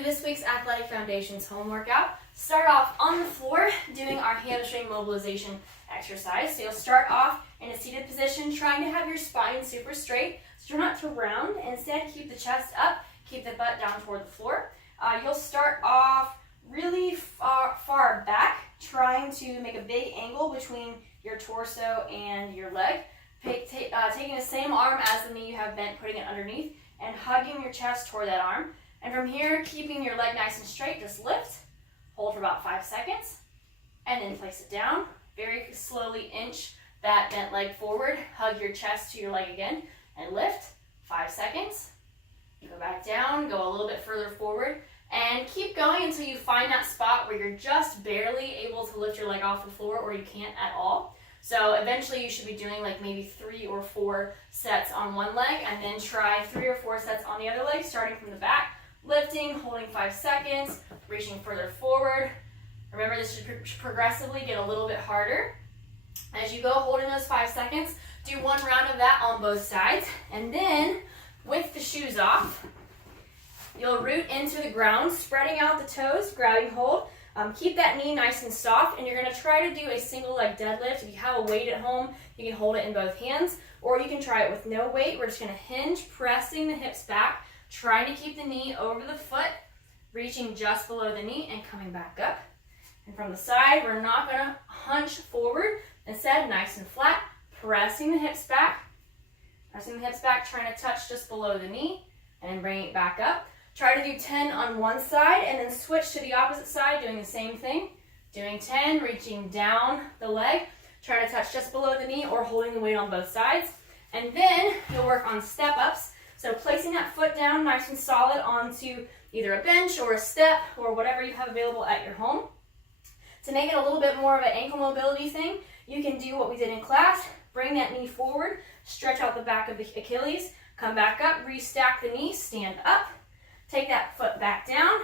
For this week's Athletic Foundations home workout, start off on the floor doing our hamstring mobilization exercise. So you'll start off in a seated position, trying to have your spine super straight. So try not to round. Instead, keep the chest up, keep the butt down toward the floor. You'll start off really far back, trying to make a big angle between your torso and your leg. Taking the same arm as the knee you have bent, putting it underneath, and hugging your chest toward that arm. And from here, keeping your leg nice and straight, just lift, hold for about 5 seconds, and then place it down. Very slowly inch that bent leg forward, hug your chest to your leg again, and lift, 5 seconds. Go back down, go a little bit further forward, and keep going until you find that spot where you're just barely able to lift your leg off the floor or you can't at all. So eventually you should be doing like maybe 3 or 4 sets on one leg, and then try 3 or 4 sets on the other leg, starting from the back. Lifting, holding 5 seconds, reaching further forward. Remember, this should progressively get a little bit harder. As you go holding those 5 seconds, do 1 round of that on both sides. And then, with the shoes off, you'll root into the ground, spreading out the toes, grabbing hold. Keep that knee nice and soft, and you're going to try to do a single leg deadlift. If you have a weight at home, you can hold it in both hands, or you can try it with no weight. We're just going to hinge, pressing the hips back, trying to keep the knee over the foot, reaching just below the knee and coming back up. And from the side, we're not going to hunch forward. Instead, nice and flat, pressing the hips back, trying to touch just below the knee, and then bring it back up. Try to do 10 on one side, and then switch to the opposite side, doing the same thing. Doing 10, reaching down the leg, trying to touch just below the knee or holding the weight on both sides. And then you'll work on step-ups. So placing that foot down nice and solid onto either a bench or a step or whatever you have available at your home. To make it a little bit more of an ankle mobility thing, you can do what we did in class. Bring that knee forward, stretch out the back of the Achilles, come back up, restack the knee, stand up. Take that foot back down,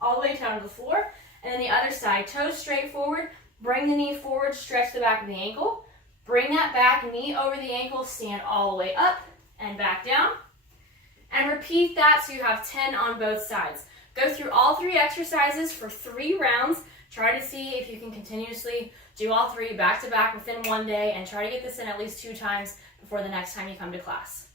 all the way down to the floor. And then the other side, toes straight forward, bring the knee forward, stretch the back of the ankle. Bring that back knee over the ankle, stand all the way up and back down. And repeat that so you have 10 on both sides. Go through all 3 exercises for 3 rounds. Try to see if you can continuously do all 3 back to back within one day, and try to get this in at least 2 times before the next time you come to class.